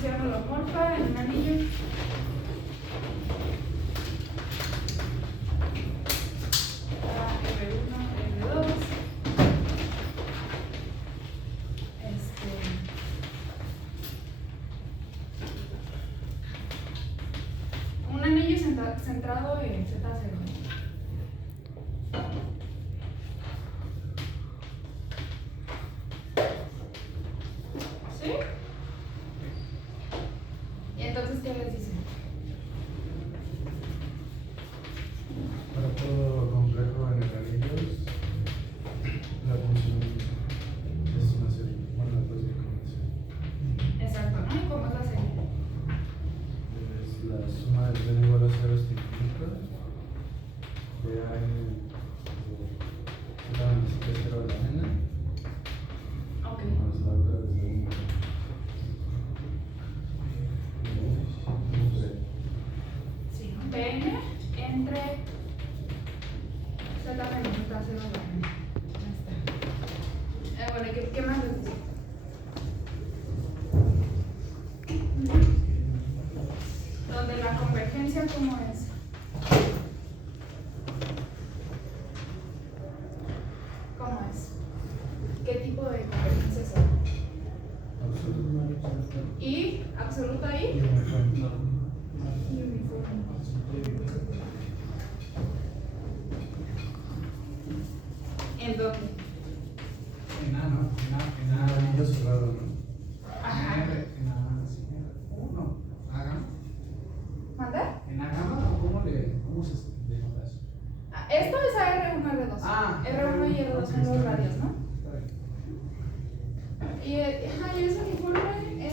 función holomorfa en un anillo. R1, R2. Un anillo centrado en Z0. ¿Sí? ¿Y entonces qué les dice? Para todo complejo en el anillos, la función es una serie. Bueno, la puedes conocer. Exacto, ¿no? ¿Y cómo es la serie? Es la suma del n igual a 0 es infinita. De a n, de 0 a la n. Ok. Más la otra desde 1. Sí, ¿no? Pn entre Z menos Z0 a la n. Ahí está. Bueno, ¿qué más les dice? Donde la convergencia, ¿cómo es? ¿Cómo es? ¿Qué tipo de convergencia es? ¿Y absoluta y? ¿En dónde? En A, ¿no? En A. Anillo cerrado, ¿no? Ajá. En A, sí. No, A gama. ¿Manda? En A gama, ¿cómo se denota eso? Esto es a R1, R2. Ah. R1 y R2 son los radios, ¿no? Está bien. Y es uniforme en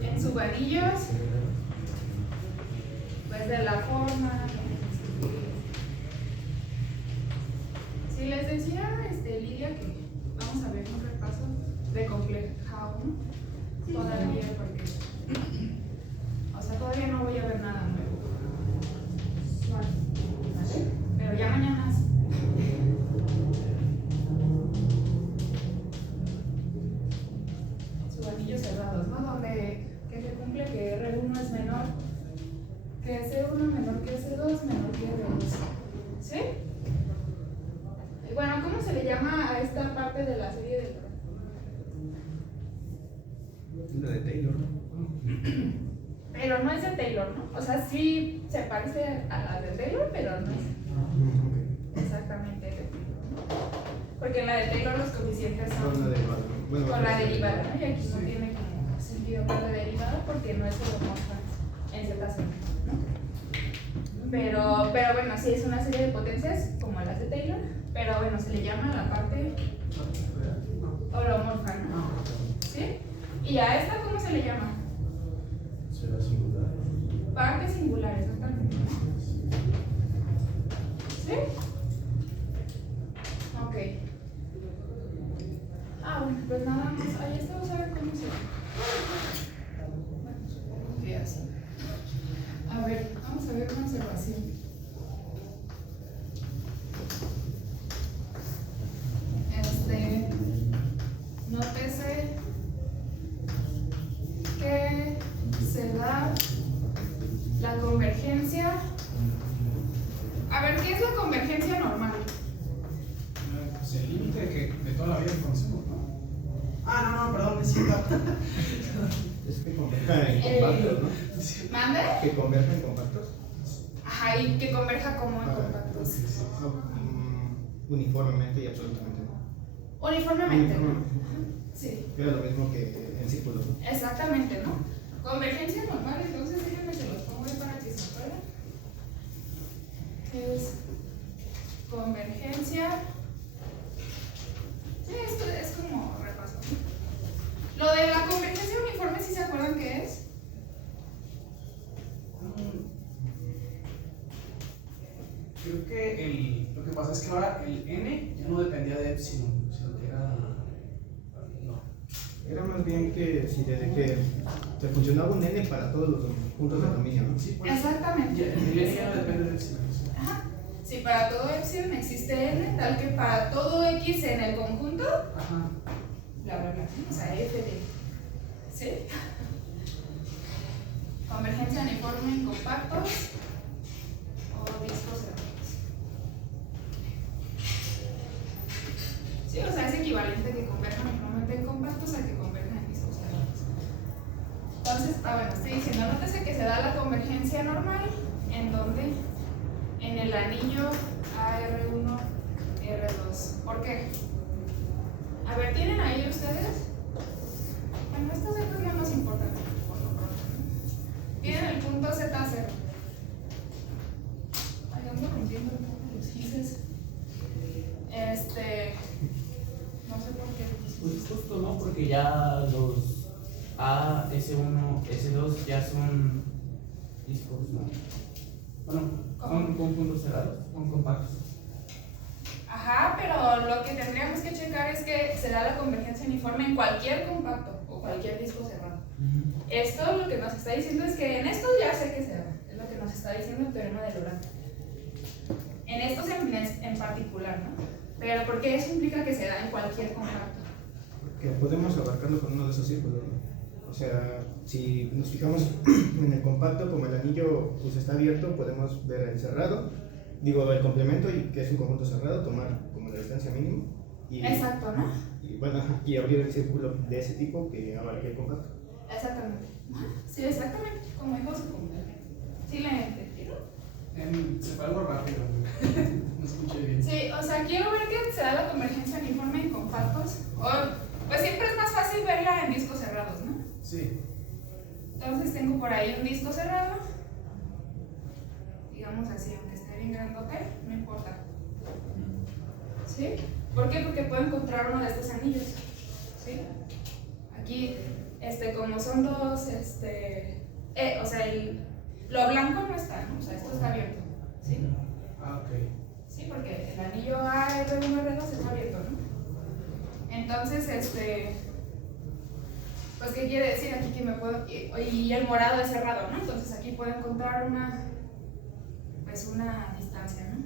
en subanillos, pues de la forma. Si les decía Lidia que vamos a ver un repaso de complejado, ¿no? Todavía porque o sea, todavía no voy a ver nada nuevo. ¿Vale? Pero ya mañana sí. Subanillos cerrados, ¿no? Donde que se cumple que R1 es menor que C1, menor que C2, menor que R2. ¿Sí? Y bueno, ¿cómo se le llama a esta parte de la serie de La de Taylor. Pero no es de Taylor, ¿no? O sea, sí se parece a la de Taylor, pero no es exactamente de Taylor, ¿no? Porque en la de Taylor los coeficientes son Con la derivada. Bueno, con la derivada, ¿no? Y aquí no tiene como sentido hablar de derivada porque no es holomorfa en Z0, ¿no? Pero bueno, sí es una serie de potencias como las de Taylor, pero bueno, se le llama la parte holomorfa, ¿no? ¿Sí? ¿Y a esta cómo se le llama? Será singular. Parte singular, exactamente. ¿Sí? Ok. Bueno, pues nada más. Ahí está, vamos a ver cómo se ve. Bueno, supongo que así. A ver, vamos a ver una observación. Nótese que se da la convergencia. A ver, ¿qué es la convergencia normal? Pues el límite de toda la vida que conocemos, ¿no? No, perdón, es cierto. Es que converja en compactos, ¿no? ¿Mande? Que converja en compactos. Ajá, y que converja como en compactos. Uniformemente y absolutamente, ¿no? Uniformemente. Uniformemente. Sí, Era lo mismo que en círculos, ¿no? exactamente, ¿no? Convergencia normal, entonces déjenme se los pongo ahí para que se acuerden. Es convergencia. Sí, esto es como repaso, ¿no? Lo de la convergencia uniforme, ¿sí se acuerdan qué es? Creo que lo que pasa es que ahora el n ya no dependía de epsilon, sino que era. No. Era más bien que si desde que se funcionaba un n para todos los puntos de dominio, ¿no? Sí, pues. Exactamente. El n ya no depende de epsilon. Ajá. Sí, para todo epsilon existe n, tal que para todo x en el conjunto, Ajá. bla bla bla, o sea, f de, ¿sí? Convergencia uniforme en compactos o discos cerrados. Sí, o sea, es equivalente a que converjan uniformemente en compactos a que converjan en discos cerrados. Entonces, bueno, estoy diciendo, nótese que se da la convergencia normal en donde en el anillo AR1, R2. ¿Por qué? A ver, ¿tienen ahí ustedes? Bueno, estos ejemplos no nos importan por lo pronto, ¿no? Tienen el punto Z0. Ay, ando rompiendo un poco los gises. No sé por qué. Pues justo, ¿no? Porque ya los A, S1, S2 ya son discos, ¿no? Bueno, con puntos cerrados, con compactos. Ajá, pero lo que tendríamos que checar es que se da la convergencia uniforme en cualquier compacto o cualquier disco cerrado. Esto lo que nos está diciendo es que en estos ya sé que se da, es lo que nos está diciendo el teorema de Laurent. En estos en particular, ¿no? Pero porque eso implica que se da en cualquier compacto. Que podemos abarcarlo con uno de esos círculos, ¿no? O sea, si nos fijamos en el compacto, como el anillo pues está abierto, podemos ver el cerrado, digo el complemento, y que es un conjunto cerrado, tomar como la distancia mínima y, Exacto, ¿no? y bueno, y abrir el círculo de ese tipo que abarque el compacto. Exactamente. Sí, exactamente, como dijo su compañero. ¿Sí le entendieron? Se fue algo rápido. No escuché bien. Sí, o sea, quiero ver que se da la convergencia uniforme en compactos. Pues siempre es más fácil verla en discos cerrados, ¿no? Sí. Entonces tengo por ahí un disco cerrado, digamos así, aunque esté bien grandote, no importa. ¿Sí? ¿Por qué? Porque puedo encontrar uno de estos anillos. ¿Sí? Aquí, como son dos, o sea, lo blanco no está, ¿no? O sea, esto está abierto. ¿Sí? Ah, ok. Sí, porque el anillo AR1, R2 está abierto, ¿no? Entonces, pues, ¿qué quiere decir aquí? Que me puedo, y el morado es cerrado, ¿no? Entonces aquí puedo encontrar una distancia, ¿no?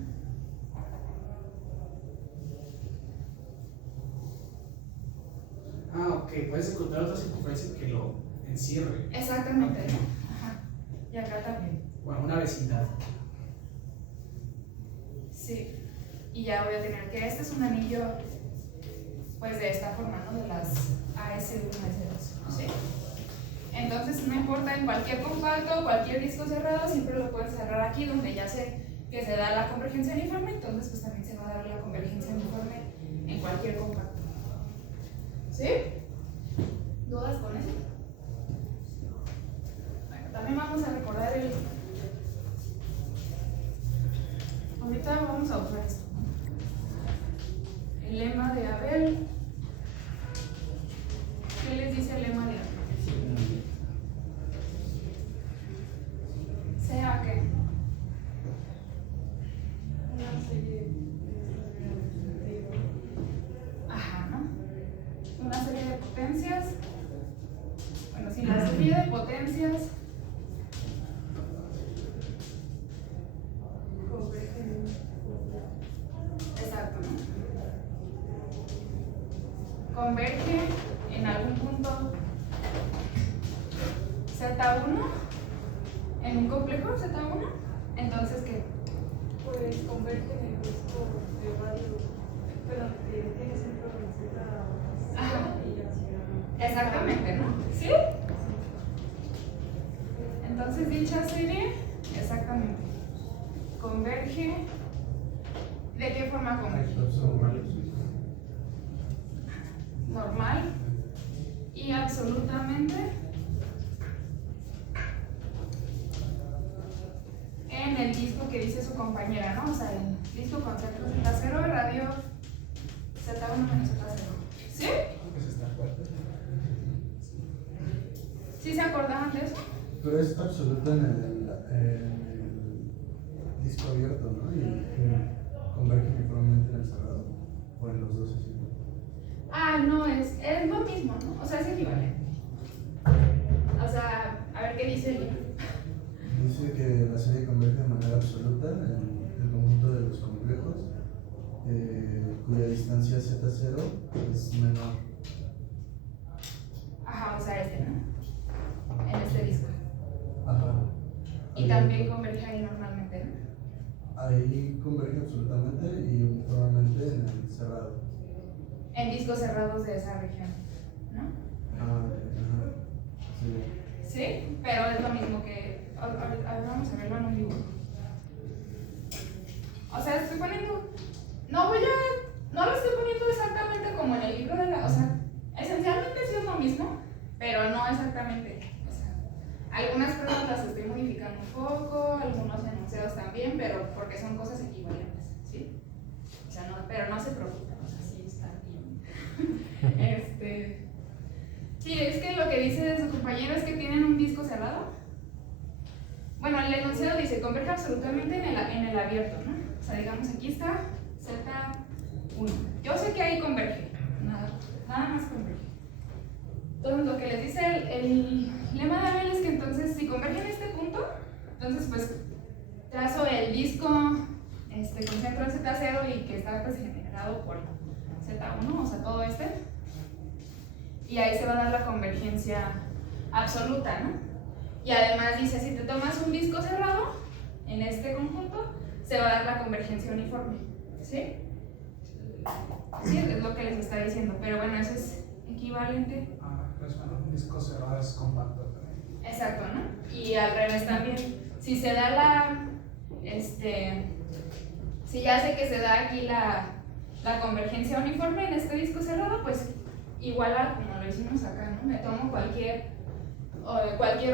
Ah, ok. Puedes encontrar otra circunferencia que lo encierre. Exactamente, ¿no? Ajá. Y acá también. Bueno, una vecindad. Sí. Y ya voy a tener que este es un anillo, pues de esta forma, ¿no? De las AS1, AS2, ¿sí? Entonces, no importa, en cualquier compacto, cualquier disco cerrado, siempre lo puedes cerrar aquí, donde ya sé que se da la convergencia uniforme, entonces pues también se va a dar la convergencia uniforme en cualquier compacto. ¿Sí? ¿Dudas con eso? Bueno, también vamos a recordar ahorita vamos a usar esto, ¿no? El lema de Abel. ¿Qué les dice el lema de Abel? ¿Sea qué? Una serie de Ajá, ¿no? Una serie de potencias. Bueno, si la serie de potencias convergen. exacto, ¿no? Converge en algún punto Z1 en un complejo Z1, entonces ¿qué? Pues convergen en el disco de radio, pero tiene centro en Z Ajá. y hacia. Exactamente, ¿no? ¿Sí? Entonces dicha serie, exactamente, converge. ¿De qué forma converge? Normal y absolutamente en el disco que dice su compañera, ¿no? O sea, el disco con centro Z0 y radio Z1 menos Z0. ¿Sí? Pues está fuerte. ¿Sí se acordaban de eso? Pero es absoluta en el disco abierto, ¿no? Y converge uniformemente en el cerrado. O en los dos así. Ah, no, es lo mismo, ¿no? O sea, es equivalente. O sea, a ver qué dice el Dice que la serie converge de manera absoluta en el conjunto de los compactos. distancia Z0 es menor. Ajá, o sea, este, ¿no? En este disco. Ajá. Y también converge ahí normalmente, ¿no? Ahí converge absolutamente y uniformemente en el cerrado. En discos cerrados de esa región, ¿no? Ajá. Sí. Sí, pero es lo mismo que. A ver, vamos a verlo en un dibujo. O sea, estoy poniendo. No lo estoy poniendo exactamente como en el libro de la. O sea, esencialmente sí es lo mismo, pero no exactamente. O sea, algunas cosas las estoy modificando un poco, algunos enunciados también, pero porque son cosas equivalentes, ¿sí? O sea, no, pero no se preocupen, o sea, sí está bien. Sí, es que lo que dice su compañero es que tienen un disco cerrado. Bueno, el enunciado dice, converge absolutamente en el abierto, ¿no? O sea, digamos, aquí está Z1. Yo sé que ahí converge, nada más converge. Entonces, lo que les dice el lema de Abel es que entonces, si converge en este punto, entonces, pues, trazo el disco con centro en Z0 y que está pues generado por Z1, o sea, todo este. Y ahí se va a dar la convergencia absoluta, ¿no? Y además dice, si te tomas un disco cerrado, en este conjunto, se va a dar la convergencia uniforme, ¿sí? Sí, es lo que les está diciendo, pero bueno, eso es equivalente. Pues bueno, un disco cerrado es compacto también. Exacto, ¿no? Y al revés también, si se da si ya sé que se da aquí la convergencia uniforme en este disco cerrado, pues igual a como lo hicimos acá, ¿no? Me tomo cualquier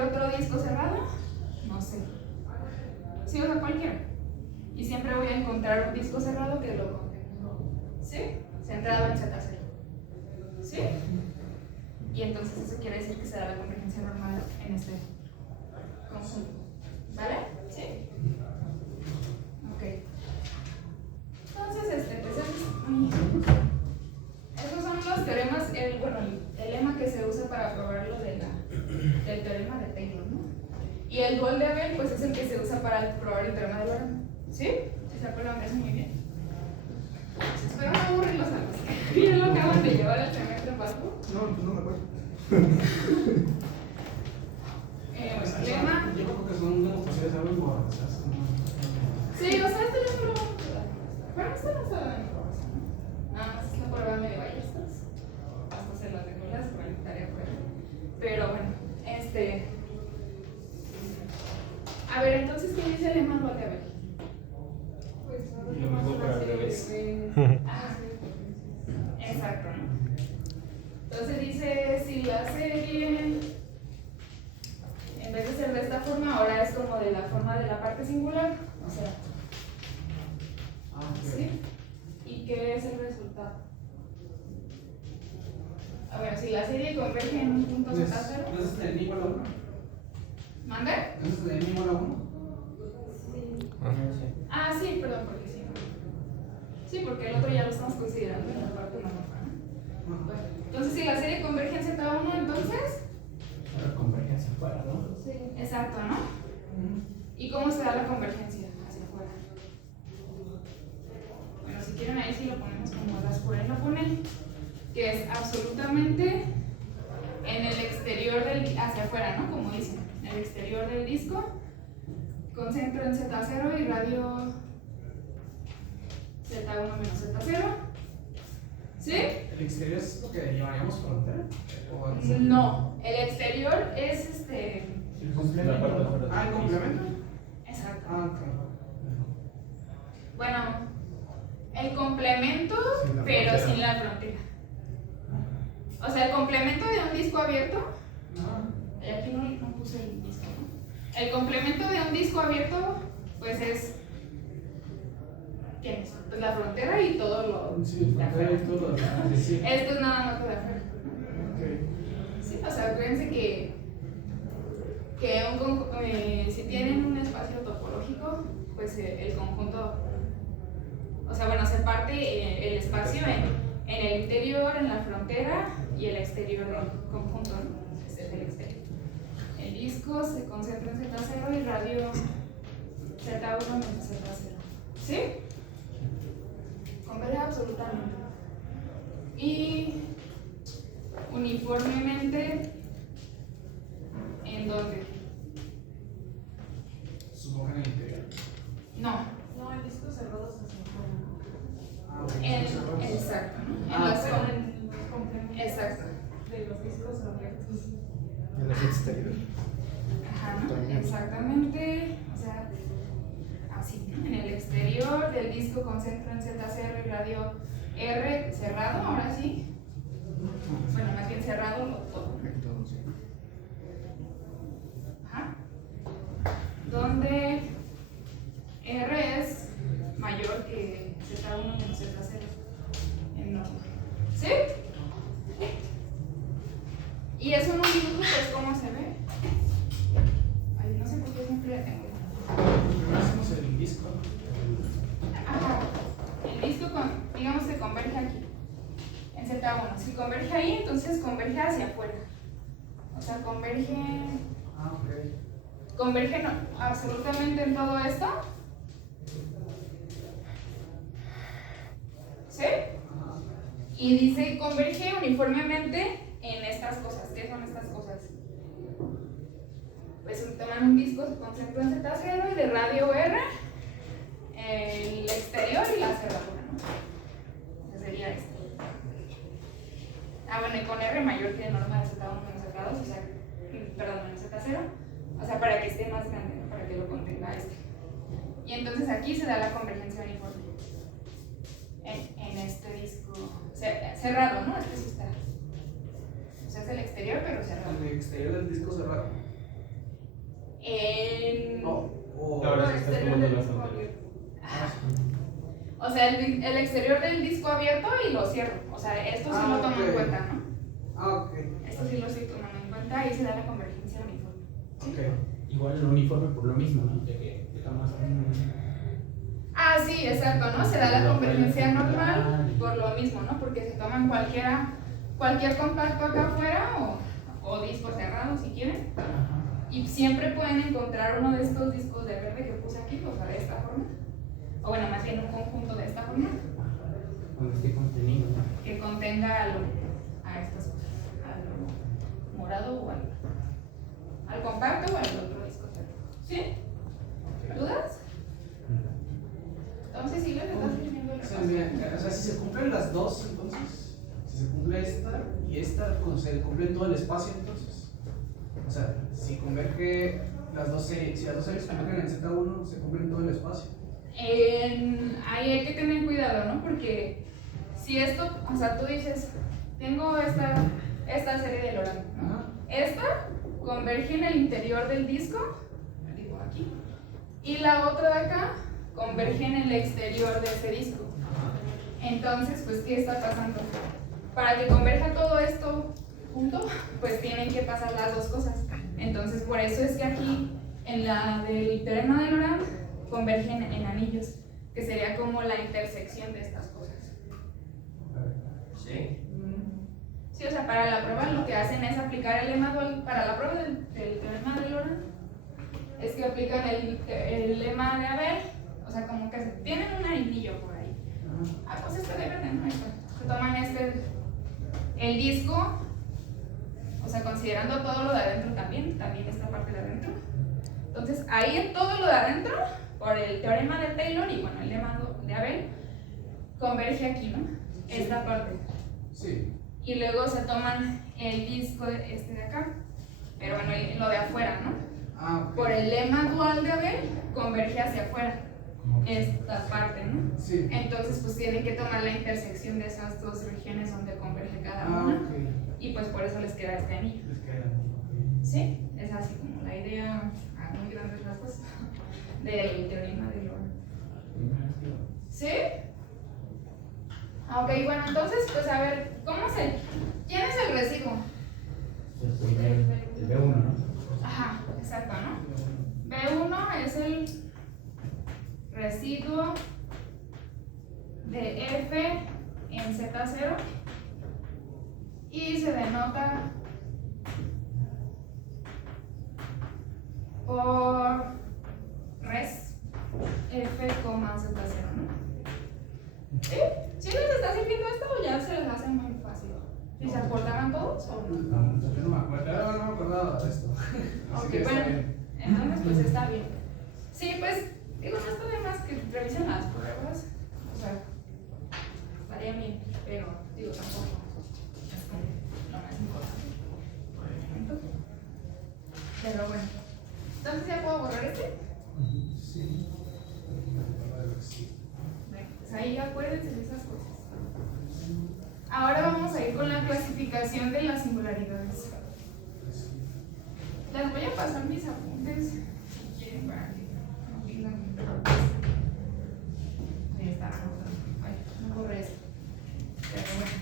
otro disco cerrado, no sé. Sí, o sea, cualquiera. Y siempre voy a encontrar un disco cerrado que lo contenga. ¿Sí? Centrado en Z0. ¿Sí? Y entonces eso quiere decir que se da la convergencia normal en este conjunto. ¿Vale? ¿Sí? Ok. Entonces, esos son los teoremas, el lema que se usa para probar lo del teorema de Taylor, ¿no? Y el dual de Abel, pues es el que se usa para probar el teorema de Lorentz. ¿Sí? ¿Sí se acuerdan de eso? Muy bien. Espero no aburrirlos a los que ya lo acaban de llevar al semestre pasado. No, pues no me acuerdo. Lema. Yo creo que son demostraciones algo iguales. Sí, o sea, esto ya solo vamos a dar. Bueno, esto no está dando información, ¿no? Nada más es la prueba medio ballestas. Hasta se las dejo las por la tarea por ahí. Pero bueno, a ver, entonces, ¿qué dice el lema dual de Abel? Pues no, Lo mismo pero al revés. Exacto, ¿no? Entonces dice, si la serie, en vez de ser de esta forma, ahora es como de la forma de la parte singular, o sea, ¿sí? ¿Y qué es el resultado? A ver, si la serie converge en un punto Z0. Entonces, ¿el n igual a 1? ¿Mande? Entonces, ¿el n igual a 1? Ah, sí, perdón, porque sí. Sí, porque el otro ya lo estamos considerando en la parte normal, ¿no? Bueno, entonces, si la serie converge en Z1, entonces. Pero convergencia afuera, ¿no? Sí. Exacto, ¿no? ¿Y cómo se da la convergencia hacia afuera? Bueno, si quieren ahí sí lo ponemos como las por ahí lo ponen, que es absolutamente en el exterior hacia afuera, ¿no? Como dicen, en el exterior del disco, con centro en Z0 y radio Z1 menos Z0. ¿Sí? ¿El exterior es lo que llamaríamos frontera? No, el exterior es El complemento. La parte de afuera. Ah, ¿el complemento? Exacto. Ah, ok. Bueno, el complemento, Sin la pero frontera. sin la frontera. O sea, el complemento de un disco abierto, y aquí no puse el disco, ¿no? El complemento de un disco abierto, pues es. ¿Quién es? Pues la frontera y todo lo. Sí, de afuera. frontera y todo lo demás. Sí. Esto es nada más lo de afuera. Sí, o sea, acuérdense que si tienen un espacio topológico, pues el conjunto, o sea, bueno, se parte el espacio en el interior, en la frontera y el exterior del conjunto, ¿no? Es el del exterior. El disco se concentra en Z0 y radio Z1 menos Z0. ¿Sí? Converge absolutamente. Y uniformemente, ¿en dónde? Supongo que en el interior. No, No, el disco cerrado se sincrona. Ah, ok. exacto, ¿no? En Ah, los ok. com- En los complementos Exacto. de los discos abiertos. En los exteriores. Ajá, ¿no? También. Exactamente, o sea, así, ¿no? En el exterior del disco con centro en Z0 y radio R cerrado, ahora sí. Bueno, más bien cerrado todo. Aquí todo, sí. Ajá. Donde R es mayor que Z1 menos Z0 en norma. ¿Sí? Y eso en un dibujo, pues, ¿cómo se ve? Ay, no sé por qué siempre tengo. Primero hacemos el disco. Ajá. El disco digamos que converge aquí, en Z1. Si converge ahí, entonces converge hacia afuera. O sea, converge Ah, ok. no, absolutamente en todo esto. ¿Sí? Y dice converge uniformemente en estas cosas. ¿Qué son estas cosas? Pues toman un disco con centro en Z0 y de radio R, el exterior y la cerradura, ¿no? Ese sería esto. Ah, bueno, y con R mayor que norma de Z1 menos Z2, o sea, perdón, menos Z0, o sea, para que esté más grande, ¿no? Para que lo contenga este. Y entonces aquí se da la convergencia uniforme en este disco cerrado, ¿no? Este sí está. O sea, es el exterior, pero cerrado. En el exterior del disco cerrado. No. O. Ahora No, sí estás exterior tomando del la disco frontera. abierto. O sea, el exterior del disco abierto y lo cierro. O sea, esto sí lo tomo en ok. cuenta, ¿no? Ah, ok. Esto sí lo estoy tomando en cuenta y se da la convergencia uniforme. Ok. Igual el uniforme por lo mismo, ¿no? De que dejamos Ah, sí, exacto, ¿no? Se da la convergencia normal por lo mismo, ¿no? Porque se toman cualquier compacto acá afuera o disco cerrado si quieren. Y siempre pueden encontrar uno de estos discos de verde que puse aquí, o sea, de esta forma. O bueno, más bien un conjunto de esta forma donde esté contenido, ¿no? que contenga a estas cosas, al morado o al compacto o al otro disco cerrado. ¿Sí? ¿Dudas? Entonces, sí, les estás escribiendo el O sea, repaso. mira, o sea, si se cumplen las dos, entonces, si se cumple esta y esta, pues se cumple todo el espacio, entonces. O sea, si converge las dos series, si las dos series convergen en Z1, se cumplen todo el espacio. Ahí hay que tener cuidado, ¿no? Porque si esto, o sea, tú dices, tengo esta serie de Lorán, ¿no? Ajá. Esta converge en el interior del disco, digo aquí, y la otra de acá converge en el exterior de ese disco. Entonces, pues, ¿qué está pasando? Para que converja todo esto junto, pues tienen que pasar las dos cosas. Entonces, por eso es que aquí, en la del teorema de Lorán, convergen en anillos, que sería como la intersección de estas cosas. ¿Sí? Sí, o sea, para la prueba lo que hacen es aplicar el lema dual, para la prueba del teorema de Lorán, es que aplican el lema de Abel, o sea, como que tienen un anillo por ahí. Ah, pues este de verde, ¿no? Esto. Se toman el disco, o sea, considerando todo lo de adentro también esta parte de adentro. Entonces, ahí en todo lo de adentro, por el teorema de Taylor y bueno, el lema de Abel, converge aquí, ¿no? Esta parte. Sí. Y luego se toman el disco este de acá, pero bueno, lo de afuera, ¿no? Ah, ok. Por el lema dual de Abel, converge hacia afuera, esta parte, ¿no? Sí. Entonces, pues tienen que tomar la intersección de esas dos regiones donde converge cada Ah, una, ok. y pues por eso les queda este anillo. Les queda. ¿Sí? Es así como la idea a muy grandes rasgos del teorema de Lorán. ¿Sí? Ok, bueno, entonces, pues a ver, ¿quién es el residuo? El B1, ¿no? Ajá, exacto, ¿no? B1 es el residuo de F en Z0 y se denota por res F, Z0, ¿no? ¿Sí? ¿Sí les está sirviendo esto o ya se les hace muy ¿Y se acordaban todos o no? Yo no me acuerdo, no me acordaba de esto. Así Ok, que está bueno, bien. entonces pues está bien. Sí, pues, digo, no está de más que revisen las pruebas. O sea, estaría bien, pero digo, tampoco es como lo más importante por el momento. Pero bueno, entonces ya puedo borrar este. Sí. Bueno, pues ahí acuérdense de esas cosas. Ahora vamos a ir con la clasificación de las singularidades. Les voy a pasar mis apuntes si quieren para que no tengan. Ahí está. Ay, no corre esto. Pero bueno.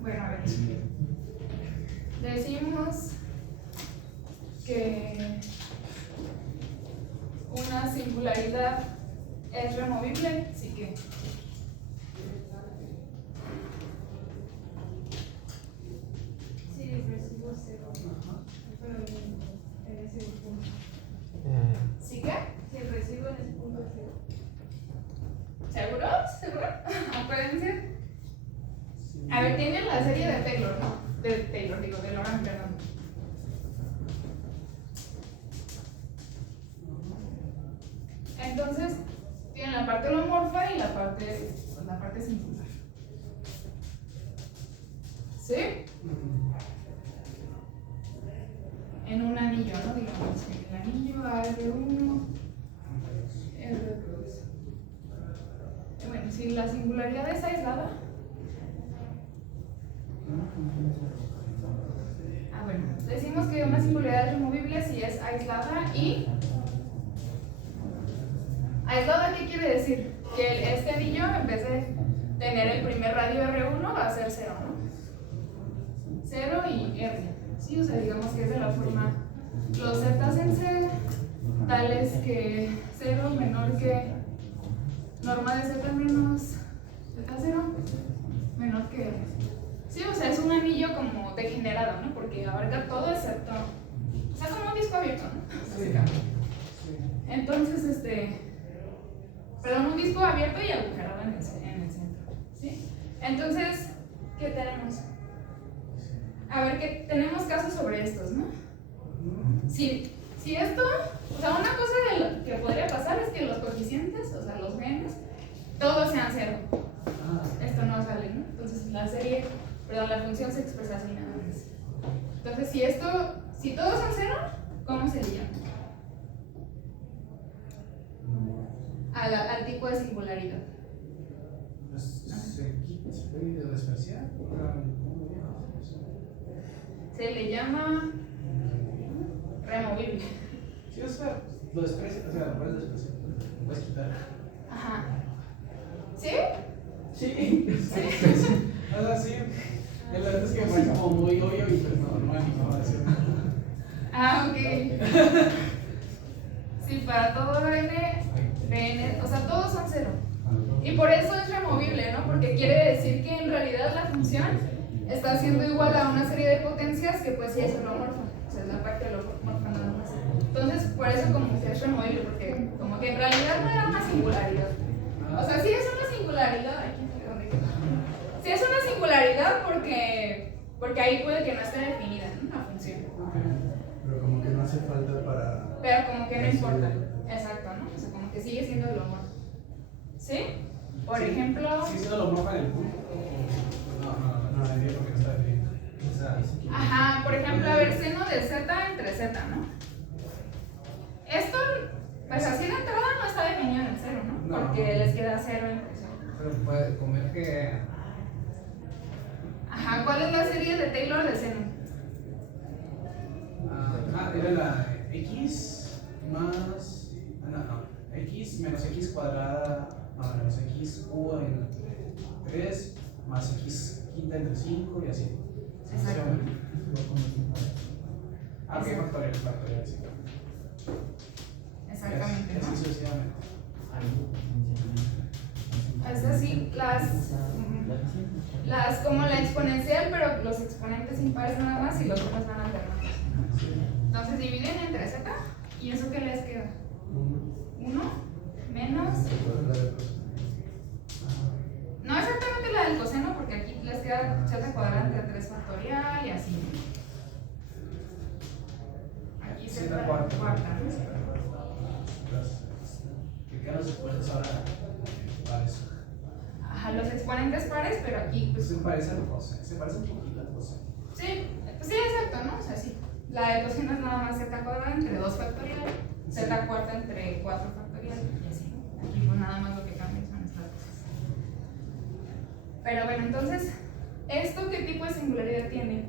Bueno, a ver. Decimos que una singularidad es removible, así que Sí, recibo 0. Pero en ese punto. ¿sí que? Si recibo en ese punto 0. ¿Seguro? ¿Seguro? Acuérdense. A ver, tienen la serie de Taylor, ¿no? De Taylor, digo, de Loran, perdón. Entonces, tienen la parte holomorfa y la parte singular. ¿Sí? En un anillo, ¿no? Digamos que el anillo AR1, R2. Bueno, si la singularidad es aislada. Bueno, decimos que una singularidad es removible si es aislada y. ¿Aislada qué quiere decir? Que este anillo, en vez de tener el primer radio R1, va a ser 0, ¿no? 0 y R. Sí, o sea, digamos que es de la forma. Los zetas en C, tales que 0 menor que norma de Z menos Z0 menor que R. Sí, o sea, es un anillo como degenerado, ¿no? Porque abarca todo excepto. O sea, como un disco abierto, ¿no? Básicamente. Entonces, perdón, un disco abierto y agujerado en el centro. ¿Sí? Entonces, ¿qué tenemos? A ver, que tenemos casos sobre estos, ¿no? Si esto, o sea, una cosa de lo que podría pasar es que los coeficientes, o sea, los genes, todos sean 0. Esto no sale, ¿no? Entonces, la función se expresa así nada más. Entonces, si todos son 0, ¿cómo se le llama? Al tipo de singularidad. Se le llama removible. Sí, o sea, lo desprecia, o sea, lo puedes despreciar, lo puedes quitar. Ajá. ¿Sí? Sí. O sea, sí. La verdad es que fue como muy obvio y pues no hay información. Ah, ok. Sí, para todo N, o sea, todos son 0. Y por eso es removible, ¿no? Porque quiere decir que en realidad la función está siendo igual a una serie de potencias que pues sí es holomorfa. O sea, es la parte holomorfa nada más. Entonces, por eso como que es removible, porque como que en realidad no era una singularidad. O sea, sí es una singularidad. Aquí, ¿dónde queda? Sí es una singularidad porque ahí puede que no esté definida, ¿no? La función. Pero como que no hace falta para. Pero como que no importa. Exacto, ¿no? O sea, como que sigue siendo holomorfa. ¿Sí? Por Sí, ejemplo. Sí, siendo lo moja en el punto. No, entiendo porque no está definido. O sea, Ajá, por ejemplo, a ver, seno de Z entre Z, ¿no? Esto, pues así de entrada no está definido en el 0, ¿no? No. Porque les queda 0 entre 0. pero puede comer que. Ajá, ¿cuál es la serie de Taylor de seno? Era la X más. X menos X cuadrada. Menos X cubo en 3 más X quinta entre 5 y así. Exacto. Ok, factorial, sí. Exactamente, Así ¿no? sucesivamente. Es así, las como la exponencial, pero los exponentes impares nada más y los otros van alternados. Entonces dividen entre Z y eso que les queda. 1 menos del coseno porque aquí les queda z cuadrada entre 3 factorial y así. Aquí z cuarta. Que quedan los exponentes ahora pares. Ajá, los exponentes pares, pero aquí Pues pues. se parece al coseno, se parece un poquito al coseno. Sí, pues sí, exacto, ¿no? O sea, sí. La de coseno es nada más z cuadrada entre 2 factorial, z cuarta entre 4 factorial y así, ¿no? Aquí pues nada más lo que cambia son estas cosas. Pero bueno, entonces, ¿esto qué tipo de singularidad tiene?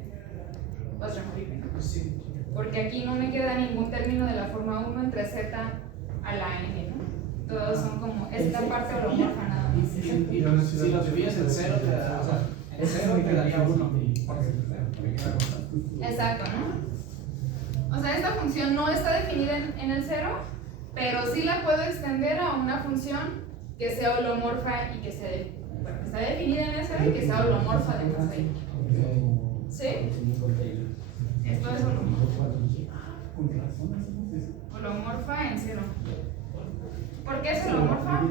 Pues removible, ¿no? Sí. Porque aquí no me queda ningún término de la forma 1 entre z a la n, ¿no? Todos son como esta parte holomorfa nada más. Si lo divides en cero, te da, o sea, en cero te daría 1. Exacto, ¿no? O sea, esta función no está definida en el cero, pero sí la puedo extender a una función que sea holomorfa y que está definida en el cero y que sea holomorfa de más ahí. ¿Sí? Esto es holomorfa en cero. ¿Por qué es holomorfa?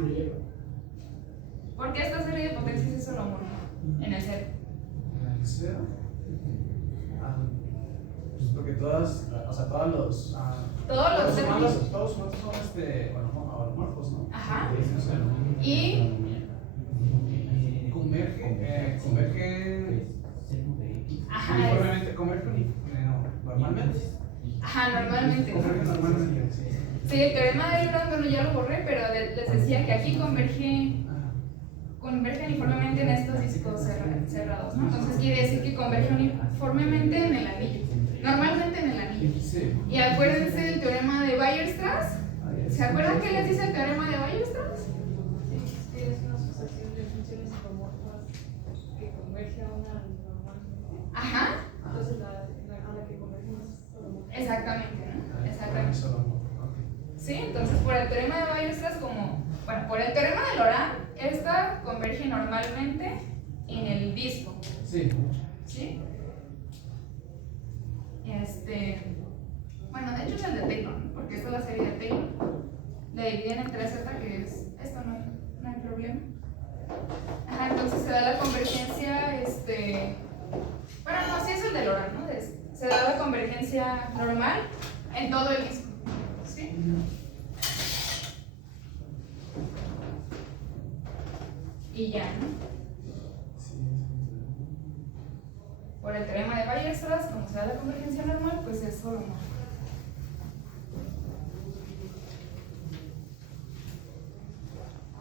Porque esta serie de potencias es holomorfa en el cero. ¿En el cero? Pues porque todas, o sea, todos los Todos los todos son holomorfos, ¿no? Ajá. Y convergen ajá, uniformemente, normalmente. ajá, normalmente. Convergen normalmente, sí. Sí, el teorema de Euler, bueno, ya lo borré, pero les decía que aquí converge uniformemente en estos discos cerrados, ¿no? Entonces quiere decir que converge uniformemente en el anillo, normalmente en el anillo. Sí. Y acuérdense del teorema de Weierstrass. ¿Se acuerdan qué les dice el teorema de Weierstrass? Sí, es una sucesión de funciones isomorfas que converge a una normalmente. Ajá, Entonces a la que convergen es holomorfa. exactamente, ¿no? Exactamente. Es holomorfo, ok. Sí, entonces por el teorema de Weierstrass por el teorema de Laurent, esta converge normalmente en el disco. Sí. ¿Sí? Bueno, de hecho es el de Taylor, ¿no? Porque esta es la serie de Taylor. Le dividen en 3z, que es esto, no hay problema. Ajá, entonces se da la convergencia, bueno, no, sí es el de Laurent, ¿no? Se da la convergencia normal en todo el disco. ¿Sí? Y ya, ¿no? Por el teorema de Weierstrass, como se da la convergencia normal, pues es holomorfa.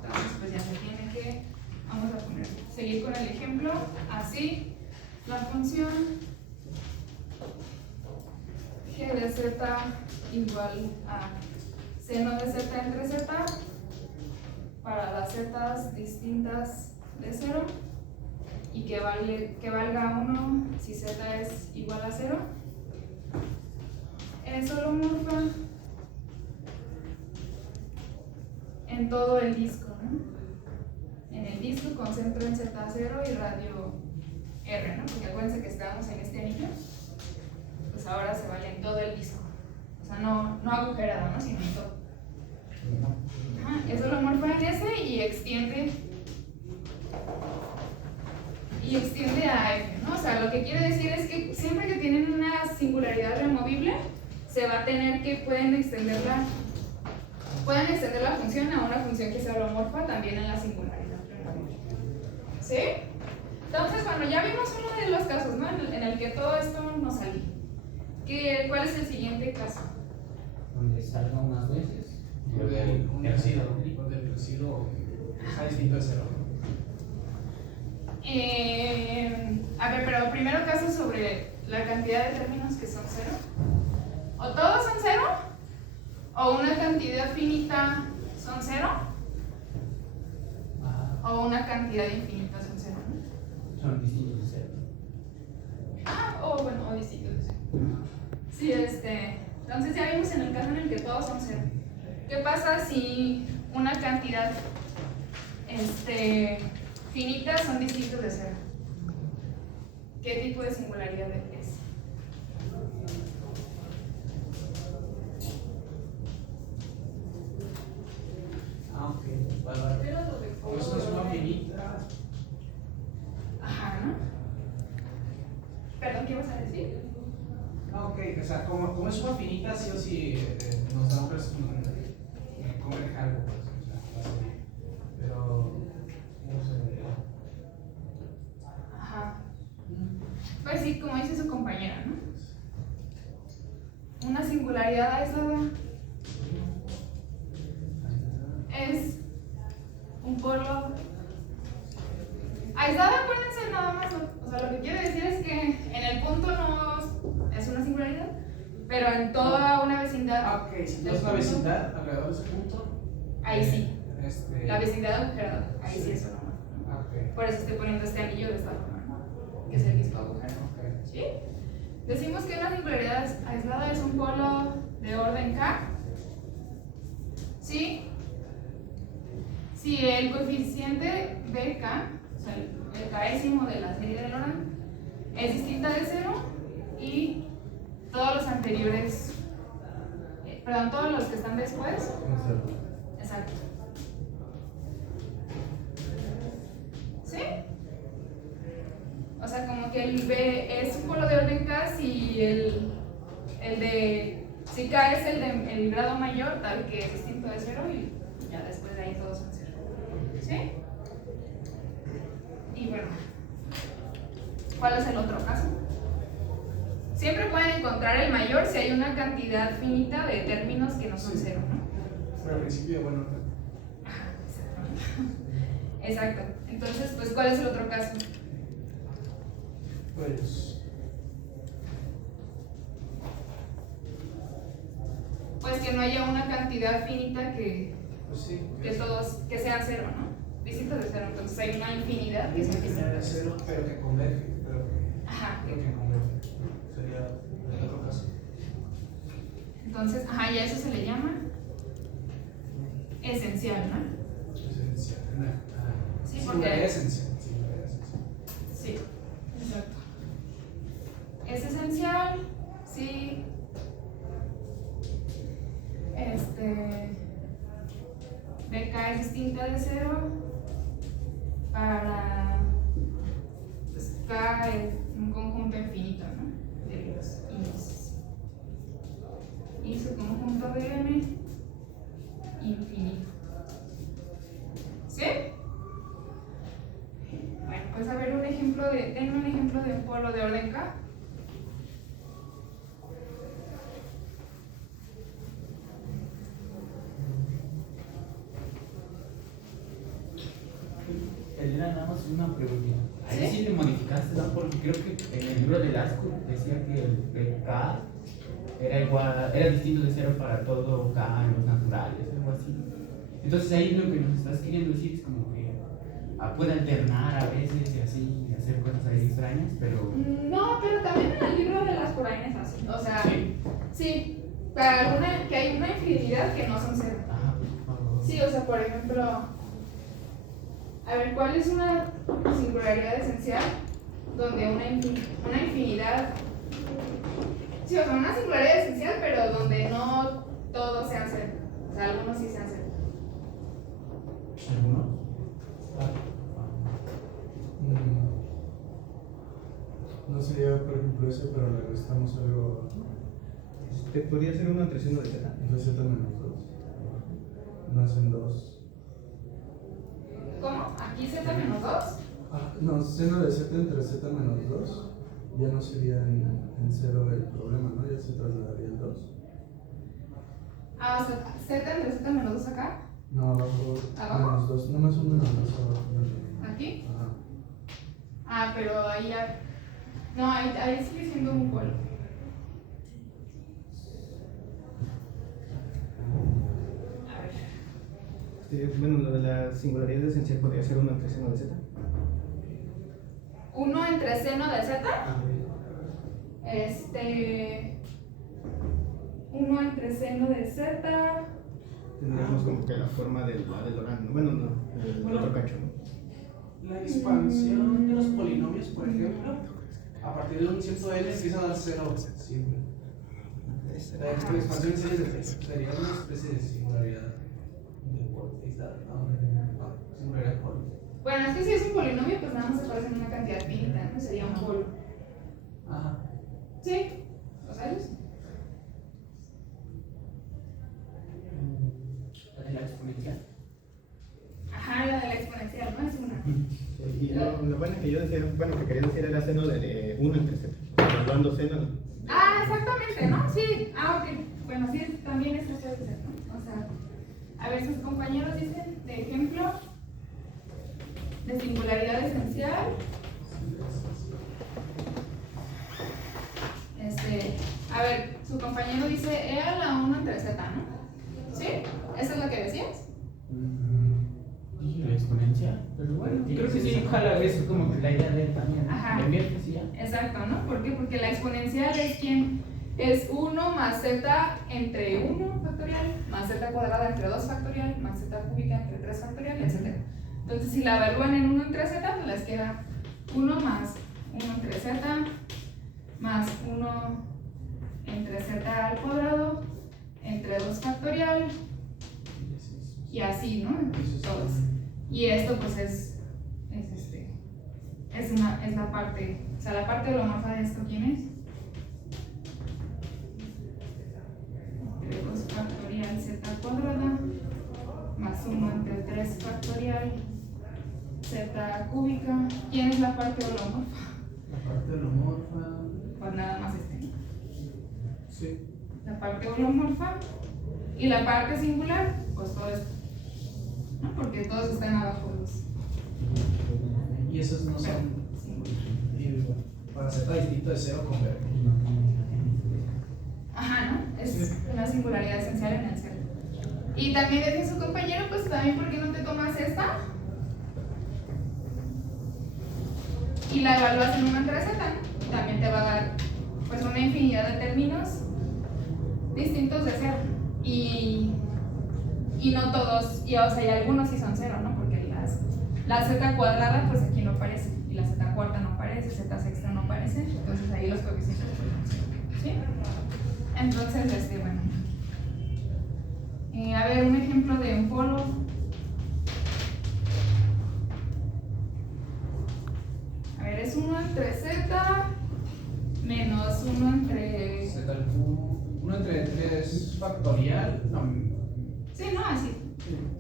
Entonces, pues ya se tiene que, vamos a seguir con el ejemplo, así, la función g de z igual a seno de z entre z para las zetas distintas de 0 y que valga 1 si z es igual a 0. Es holomorfa en todo el disco, ¿no? En el disco con centro en z0 y radio r, ¿no? Porque acuérdense que estamos en este anillo, pues ahora se vale en todo el disco. O sea, no agujerado, ¿no? Sino en todo. Ajá, es holomorfa en ese y extiende a f, ¿no? O sea, lo que quiere decir es que siempre que tienen una singularidad removible, se va a tener que pueden extender la función a una función que sea holomorfa también en la singularidad removible. ¿Sí? Entonces, bueno, ya vimos uno de los casos, ¿no? En el que todo esto nos salió. ¿Cuál es el siguiente caso? Donde salga unas veces. Donde el residuo está distinto de 0. A ver, pero primero caso sobre la cantidad de términos que son 0. O todos son 0, o una cantidad finita son 0, o una cantidad infinita son 0, ¿no? Son distintos de 0. O bueno, o distintos de 0. Sí, entonces ya vimos en el caso en el que todos son 0. ¿Qué pasa si una cantidad finita son distintos de 0? ¿Qué tipo de singularidad es? Ok. Vale. Pero lo de Como eso es una finita. ¿qué ibas a decir? Ah, ok, o sea, como es suma finita, sí o sí nos da un converge algo, pues, o sea, va a salir. Pero, no sé. Ajá. Pues sí, como dice su compañera, ¿no? Una singularidad aislada es un polo. Aislada, acuérdense nada más, o sea, lo que quiere decir es que en el punto no es una singularidad, pero en toda una vecindad. Ah, ok, si no es una vecindad alrededor de ese punto. Ahí sí. La La vecindad agujerada, ahí sí es una. Ah, ok. Por eso estoy poniendo este anillo de esta forma, ¿no? Que es el mismo agujero. Ok. ¿Sí? Decimos que una singularidad aislada es un polo de orden K. ¿Sí? Si el coeficiente BK, o sea, el késimo de la serie de Laurent, es distinta de 0 y todos los anteriores, perdón, todos los que están después. Exacto. ¿Sí? O sea, como que el B es un polo de orden K si si K es el grado mayor, tal que es distinto de 0 y ya después de ahí todos son 0. ¿Sí? Y bueno, ¿cuál es el otro caso? Siempre pueden encontrar el mayor si hay una cantidad finita de términos que no son 0, ¿no? Pero al principio, bueno. Ajá, exacto. Entonces, pues, ¿cuál es el otro caso? Pues que no haya una cantidad finita que todos, que sean 0, ¿no? Distintos de 0, entonces hay una infinidad que son distintas. Cero, pero que converge. Ajá. Pero que converge. Sería el otro caso. Entonces, ajá, y a eso se le llama esencial, ¿no? Esencial. Sí, Sí, porque esencial. sí, exacto. Es esencial, sí. BK es distinta de 0 para pues, K es un conjunto infinito, ¿no? De los índices. Y su conjunto de n infinito. ¿Sí? Bueno, pues a ver denme un ejemplo de un polo de orden K. Elena, nada más una pregunta. Ahí ¿Sí? sí le modificaste, ¿no? Porque creo que en el libro de Lasco decía que el K era distinto de 0 para todo K en los naturales, algo así. Entonces ahí lo que nos estás queriendo decir es como que puede alternar a veces y así, y hacer cosas ahí extrañas, pero... No, pero también en el libro de las Coraines así. O sea, sí, para que hay una infinidad que no son 0. Ajá, por favor. Sí, o sea, por ejemplo, a ver, ¿cuál es una singularidad esencial donde una infinidad, sí, o sea, una singularidad esencial, pero donde no todos sean 0, o sea, algunos sí sean 0? ¿Algunos? No sería, por ejemplo, ese, pero le restamos algo. Podría ser uno entre seno de z. De z menos 2. No hacen 2. ¿Cómo? ¿Aquí z menos 2? No, seno de z entre z menos 2. Ya no sería en 0 el problema, ¿no? Ya se trasladaría el 2. Ah, o sea, z entre z menos 2 acá. No, abajo. ¿Abajo? Menos 2. Nomás un menos 2 abajo. ¿Aquí? Ajá. Ah, pero ahí ya. No, ahí sigue siendo un polo. A ver. Bueno, lo de la singularidad esencial podría ser uno entre seno de z. 1 entre seno de z. Ah, 1 entre seno de z. tendríamos como que la forma de la de Laurent, ¿no? Bueno, no, el otro cacho, ¿no? La expansión de los polinomios, por ejemplo, a partir de un cierto n empieza a dar 0 siempre. La expansión de series de 3 sería una especie de singularidad de polo. Ahí está, no, singularidad de polo. Bueno, es que si es un polinomio, pues nada más se parece en una cantidad finita, ¿no? Sería un polo. Ajá. ¿Sí? ¿Lo sabes? La de la exponencial. Ajá, la de la exponencial, ¿no? Es una. Y lo bueno que yo decía, bueno, que quería decir era seno de 1 entre z. Evaluando seno. Ah, exactamente, ¿no? Sí. Ah, ok. Bueno, sí, también eso puede ser, ¿no? O sea, a ver, sus compañeros dicen, de ejemplo, de singularidad esencial. A ver, su compañero dice E a la 1 entre z, ¿no? ¿Sí? ¿Esa es la que decías? Dije la exponencial, pero bueno, y creo que sí, ojalá es como que la idea de él también. Ajá. ¿Le inviertes y ya? Exacto, ¿no? ¿Por qué? Porque la exponencial es quien es 1 más z entre 1 factorial, más z cuadrada entre 2 factorial, más z cúbica entre 3 factorial, etc. Entonces, si la evalúan en 1 entre z, pues les queda 1 más 1 entre z más 1 entre z al cuadrado entre 2 factorial y así, ¿no? Todos. Y esto pues es la parte, o sea, la parte holomorfa de esto, ¿quién es? Entre 2 factorial z cuadrada más 1 entre 3 factorial z cúbica. ¿Quién es la parte holomorfa? La parte holomorfa. Pues nada más este, ¿no? Sí. La parte holomorfa y la parte singular, pues todo esto, ¿no? Porque todos están abajo de los Y esos no son. Y para z distinto de 0 converge. Ajá, ¿no? Es una singularidad esencial en el cero. Y también decía su compañero, pues también, ¿por qué no te tomas esta? Y la evalúas en 1 entre z, ¿no? También te va a dar pues una infinidad de términos distintos de cero. Y no todos, y, o sea, y algunos sí son cero, ¿no? Porque la z cuadrada, pues aquí no aparece, y la z cuarta no aparece, z sexta no aparece, entonces ahí los coeficientes son cero, ¿sí? Entonces, bueno. A ver, un ejemplo de un polo. A ver, es 1 entre z menos 1 entre... Z al cubo. 1 entre 3 factorial. No. Sí, no, así.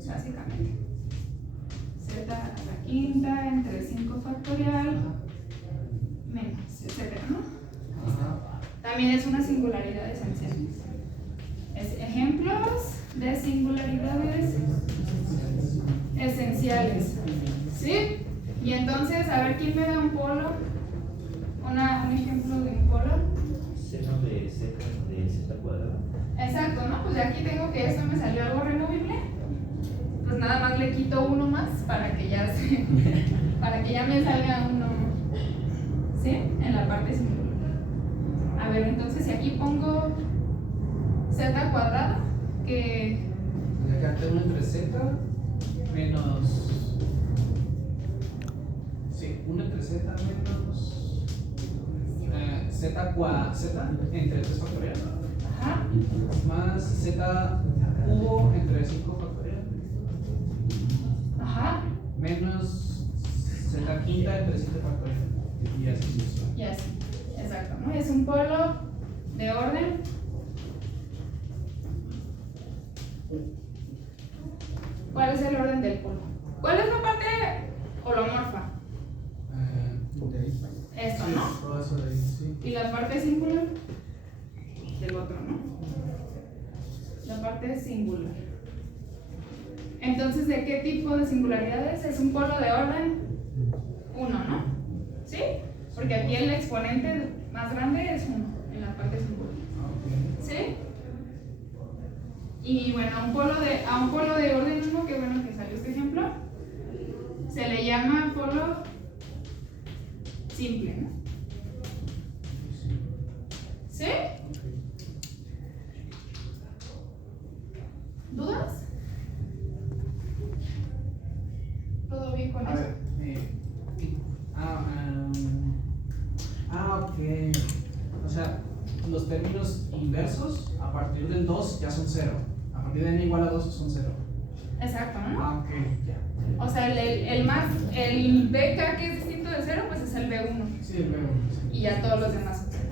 Básicamente. Z a la quinta entre 5 factorial menos, etcétera, ¿no? Ajá. También es una singularidad esencial. Ejemplos de singularidades esenciales. ¿Sí? Y entonces, a ver quién me da un polo. Un ejemplo de un polo. Seno de z cuadrado. Exacto, ¿no? Pues de aquí tengo que esto me salió algo removible. Pues nada más le quito uno más para que ya me salga uno. ¿Sí? En la parte singular. A ver, entonces si aquí pongo z cuadrada, que... Acá tengo 1 entre z menos. Sí, 1 entre z menos. Z entre 3 factorial. Ajá. Más z cubo entre 5 factorial. Ajá. Menos z quinta entre 7 factorial. Y así sucesivamente. Y así. Exacto, ¿no? Es un polo de orden. ¿Cuál es el orden del polo? ¿Cuál es la parte holomorfa? Esto, Sí, ¿no? todo eso de ahí, sí. Y la parte singular del otro, ¿no? La parte singular. Entonces, ¿de qué tipo de singularidades? Es un polo de orden 1, ¿no? ¿Sí? Porque aquí el exponente más grande es 1 en la parte singular. ¿Sí? Y bueno, a un polo de orden 1, que bueno que salió este ejemplo, se le llama polo simple, ¿no? ¿Sí? ¿Dudas? ¿Todo bien con A eso? ver, ok. O sea, los términos inversos a partir del 2 ya son 0. A partir de n igual a 2 son 0. Exacto, ¿no? Ok, ya. O sea, el BK que es distinto de 0, pues es el B1. Sí, luego. Y ya todos los demás son 0.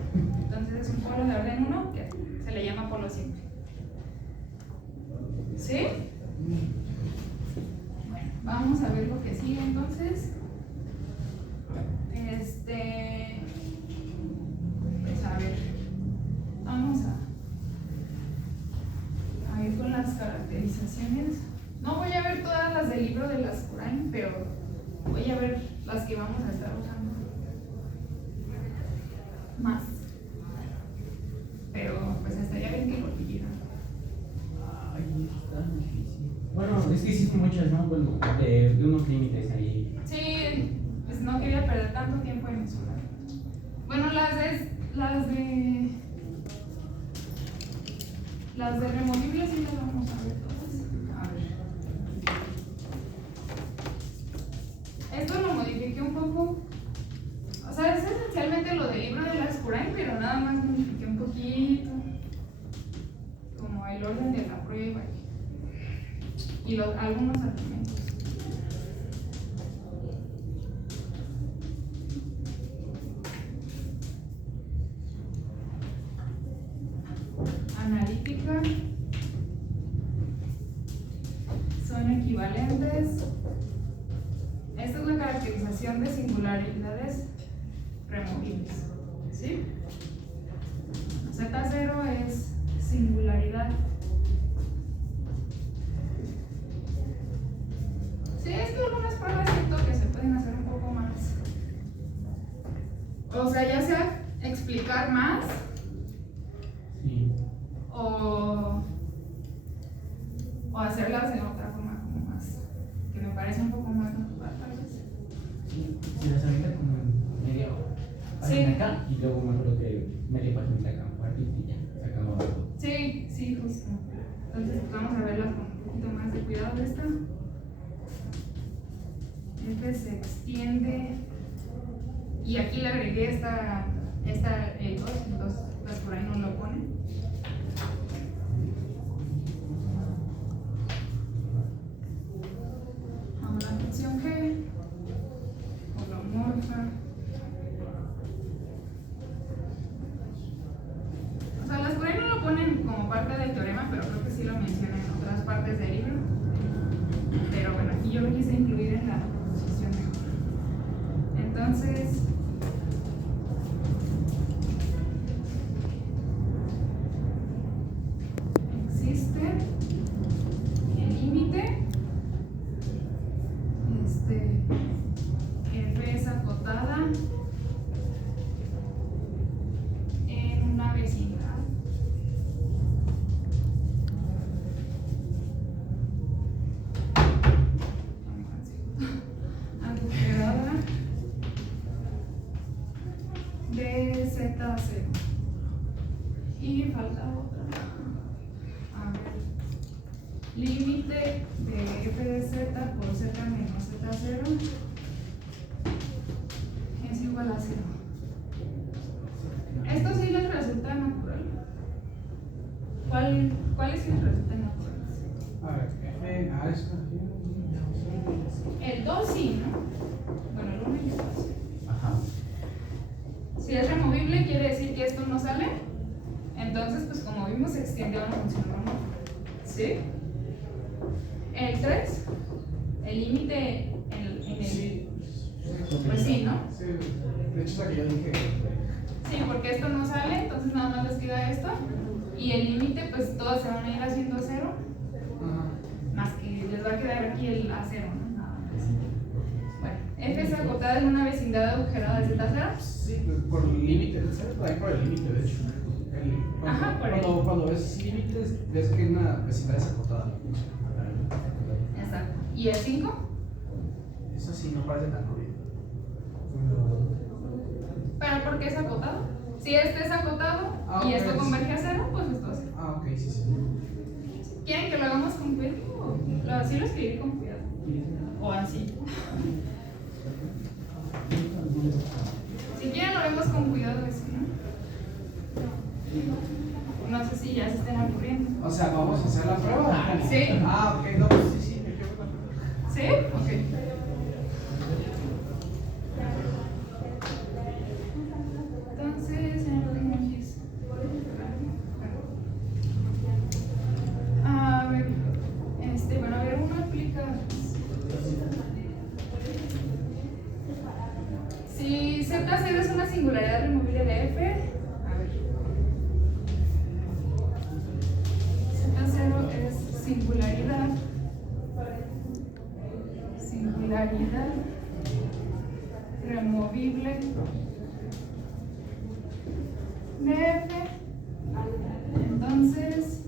Entonces, Entonces es un polo de orden 1 que se le llama polo simple. ¿Sí? Bueno, vamos a ver lo que sigue entonces. Pues a ver, vamos a ir con las caracterizaciones. No voy a ver todas las del libro de las Qurain, pero voy a ver las que vamos a estar usando más. Pero pues estaría bien que lo pidieran. Ay, está difícil. Bueno, es que hiciste muchas, ¿no? Bueno, de unos límites ahí. Sí, pues no quería perder tanto tiempo en eso. Bueno, las de removibles sí las vamos a ver todas. A ver. Esto lo modifiqué un poco. O sea, es esencialmente lo del libro de las Qurain, pero nada más modifiqué un poquito. Como el orden de la prueba y algunos argumentos. Analítica. Son equivalentes. Esta es la caracterización de singularidades removibles. ¿Sí? Z0 es singularidad. Sí, es que algunas pruebas siento que se pueden hacer un poco más. O sea, ya sea explicar más Sí. o hacerlas de otra forma como más, que me parece un poco más natural tal vez. Sí, se las avienta como en media hora. Sí. Pasan acá y luego me acuerdo que media página acá, un cuartito y ya, se acabó todo. Sí, sí, justo. Entonces pues, vamos a verlas con un poquito más de cuidado de esta. Este se extiende y aquí le agregué el 2, entonces pues por ahí no lo ponen. Ahora función G, holomorfa. O sea, las por ahí no lo ponen como parte del teorema, pero creo que sí lo mencionan en otras partes del libro. Pero bueno, aquí yo lo quise incluir en la proposición mejor. Entonces, existe el límite. F es acotada en una vecindad. Agujerada de Z0. Y falta otra. A ver. Límite de f de z por z menos z0 es igual a 0. Esto sí les resulta natural. ¿Cuáles sí les resultan naturales? A ver, eso. El 2 sí, ¿no? Bueno, el 1 y el 2. Ajá. Si es removible, quiere decir que esto no sale. Entonces, pues como vimos, se extiende a una función normal. ¿Sí? El 3, el límite en el. Sí. Pues sí, ¿no? Sí, de hecho es la que yo dije. Sí, porque esto no sale, entonces nada más les queda esto. Y el límite, pues todas se van a ir haciendo 0. Ajá. Más que les va a quedar aquí el A0, ¿no? Nada más. Bueno, F es acotada en una vecindad agujerada de Z0. Sí, pues, por el límite, ¿sabes? Por ahí por el límite, de hecho. Ajá, por cuando ves límites, ves que una vecindad es acotada. Exacto. ¿Y el 5? Eso sí, no parece tan obvio. ¿Pero por qué es acotado? Si este es acotado y ok, esto sí. converge a 0, pues esto hace. Ah, ok, sí, sí. ¿Quieren que lo hagamos con cuidado? Así lo escribí con cuidado. O así. Si quieren lo vemos con cuidado eso, ¿no? No sé si ya se estén aburriendo. O sea, ¿vamos a hacer la prueba? Sí. Ah, ok, no, pues sí, sí, me quiero la prueba. ¿Sí? Ok. Entonces, en el singularidad removible de F. Entonces,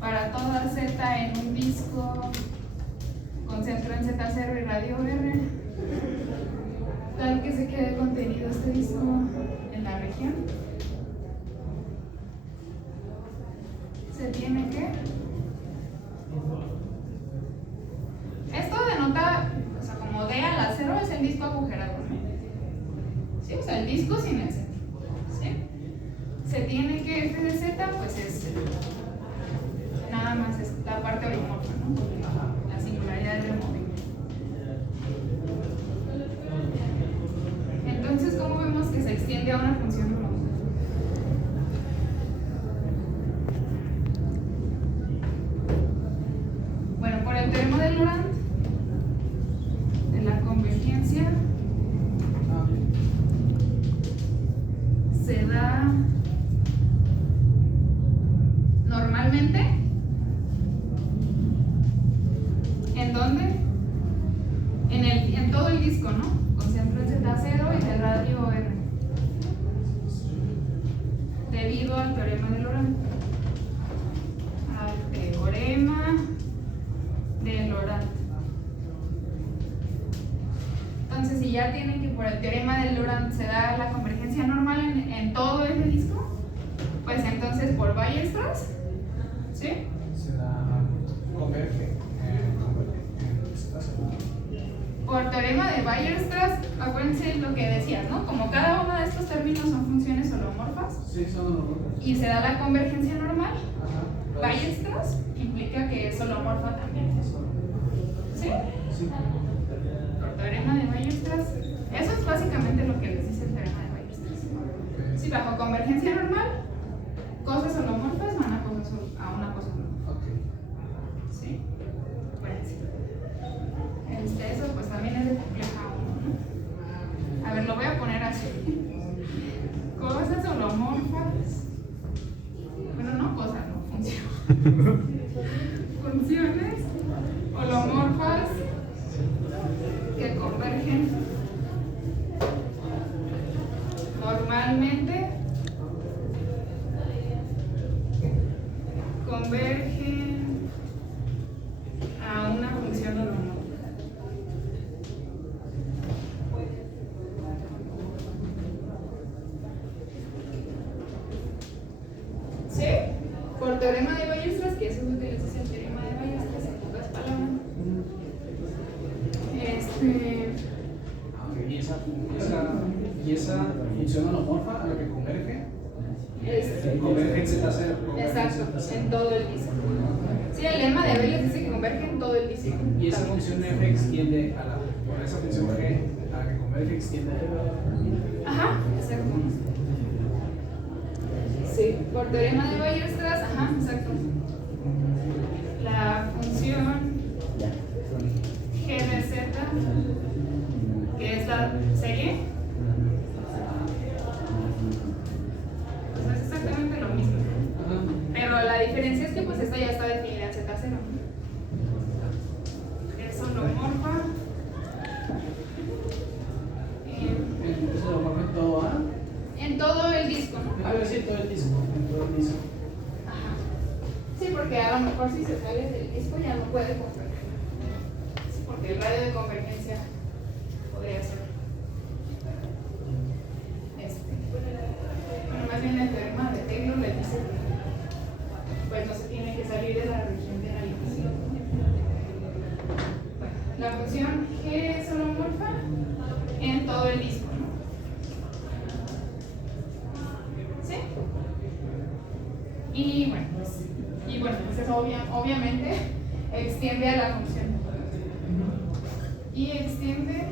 para toda Z en un disco con centro en Z0 y radio R, tal que se quede contenido este disco en la región, se tiene que... Esto denota, o sea, como D a la 0 es el disco agujerado, ¿no? ¿Sí? O sea, el disco sin el centro, ¿sí? Se tiene que F de Z, pues es nada más es la parte holomorfa, ¿no? La singularidad es removible. Entonces, ¿cómo vemos que se extiende a una función holomorfa? Bueno, por el teorema de Laurent, de la convergencia, se da normalmente, ¿en dónde? En todo el disco, ¿no? Con centro en Z0 y de radio R, debido al teorema de Laurent. Al teorema de Laurent. Entonces, si ya tienen que por el teorema de Laurent se da la convergencia normal en todo ese disco, pues entonces por Weierstrass, ¿sí? Se da converge en Z0. Por teorema de Weierstrass, acuérdense lo que decías, ¿no? Como cada uno de estos términos son funciones holomorfas Sí, son holomorfas. y se da la convergencia normal, Ajá. Weierstrass implica que es holomorfa también, ¿sí? Sí. Por teorema de Weierstrass, eso es básicamente lo que les dice el teorema de Weierstrass. Si bajo convergencia normal, cosas holomorfas van a una cosa holomorfa. Ok. ¿Sí? Bueno, sí. Eso pues también es de compleja 1, ¿no? A ver, lo voy a poner así. Cosas holomorfas. Bueno, no cosas, no, funciones. Funciones holomorfas que convergen normalmente. Convergen a una función holomorfa. ¿Sí? Por teorema de Weierstrass, que eso es lo que les dice el teorema de Weierstrass en pocas palabras. Y esa función holomorfa a la que converge, converge en Z0. Exacto, en todo el disco. Sí, el lema de Abel dice que converge en todo el disco. Y esa función F extiende a la. Por esa función G a la que converge extiende a F. Ajá, exacto. Sí, por teorema de Weierstrass, ajá, exacto. La función G de Z, que es la serie, pues es exactamente lo mismo. Ajá. Pero la diferencia es que pues esta ya está definida en Z0. Es holomorfa Es holomorfa en todo A. en todo el disco, ¿no? A ver, sí, todo el disco. En todo el disco. Ajá. Sí, porque a lo mejor si se sale del disco ya no puede converger. Sí, porque el radio de convergencia podría ser bueno, más bien el teorema de Taylor le dice que pues no se tiene que salir de la región de analización. Bueno, la función G es holomorfa en todo el disco, ¿no? ¿Sí? Y bueno, pues eso obviamente extiende a la función. Y extiende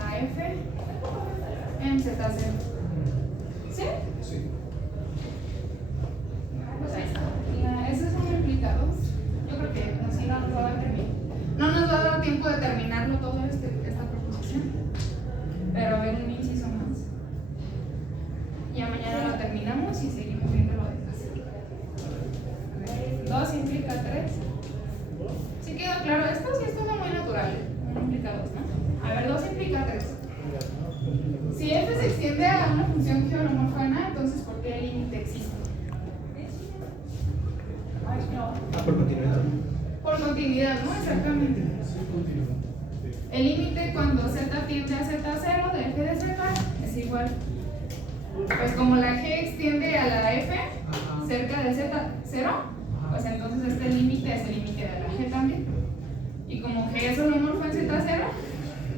a F en Z0. ¿Sí? Sí. Pues ahí está. Esos son implicados. Yo creo que así no nos va a dar tiempo. No nos va a dar tiempo de terminarlo todo esta proposición. Pero a ver un inciso más. Ya mañana lo terminamos y seguimos viendo lo de clase. implica 3. ¿Sí quedó claro esto? Sí, esto es muy natural. 1 implica 2, ¿no? A ver, 2 implica 3. Si f se extiende a una función geomorfana, entonces ¿por qué el límite existe? Ay, no. Por continuidad. Por continuidad, ¿no? Exactamente. Sí, continúa. El límite cuando z tiende a z0 de f de z es igual. Pues como la g extiende a la f Ajá. cerca de z0, pues entonces este límite es el límite de la g también. Y como g es holomorfo en z0,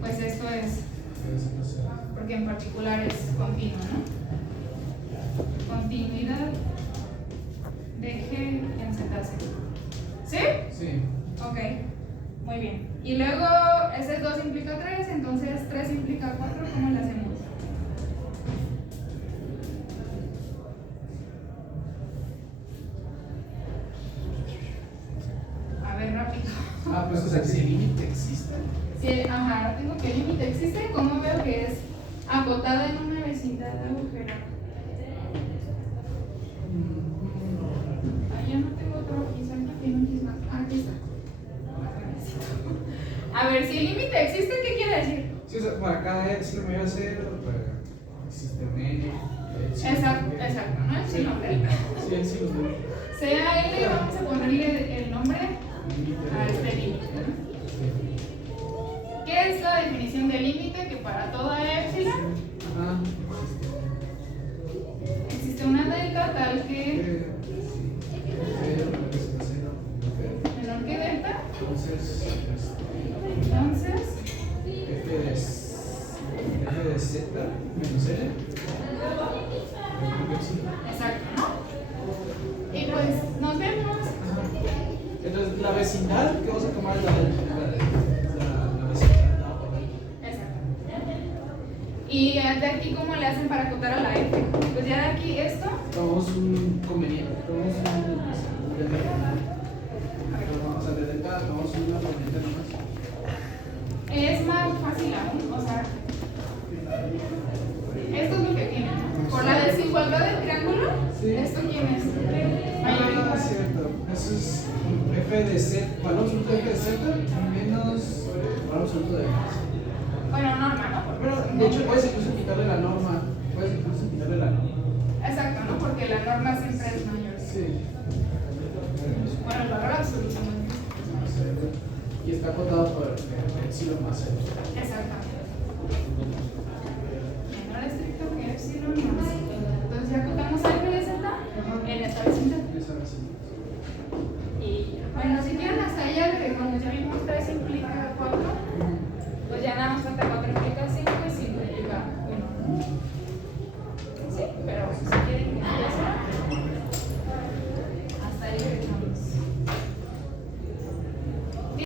pues esto es, porque en particular es continuo, ¿no? Continuidad de g en z0. ¿Sí? Sí. Ok, muy bien. Y luego ese 2 implica 3, entonces 3 implica 4, ¿cómo le hacemos? A ver, rápido. Ah, pues o sea, si el límite existe. Sí, ajá, ahora tengo que el límite existe, ¿cómo veo que es acotada en una vecindad agujerada? Ah, ya no tengo otro aquí, salta que no quis más. Ah, aquí está. A ver, si el límite existe, ¿qué quiere decir? Sí, o sea, para cada epsilon me voy a hacer, existe medio. Exacto, exacto, ¿no? El nombre. Sí, epsilon. Sea L, vamos a ponerle el nombre a este límite, ¿no? ¿Qué es la definición de límite? Que para toda epsilon Ajá. existe una delta tal que menor que delta. Entonces, Entonces, f de z menos l. exacto, ¿no? Y pues nos vemos. Entonces, la vecindad que vamos a tomar es la vecindad. Exacto. Y de aquí, ¿cómo le hacen para acotar a la F? Pues ya de aquí esto. Tomamos un conveniente, tomamos un o sea, de delta tomamos una conveniente nomás. Es más fácil aún, o sea, esto es lo que tiene, ¿no? Por la desigualdad del triángulo, Sí. ¿esto quién es? Ah, cierto. Eso es f de z, valor absoluto de f de z menos valor absoluto de f. Bueno, norma, ¿no? Pero de hecho puedes incluso quitarle la norma. Puedes incluso quitarle la norma. Exacto, ¿no? Porque la norma siempre es mayor. Sí. Bueno, el valor absoluto. Y está acotado por epsilon más l. Exactamente.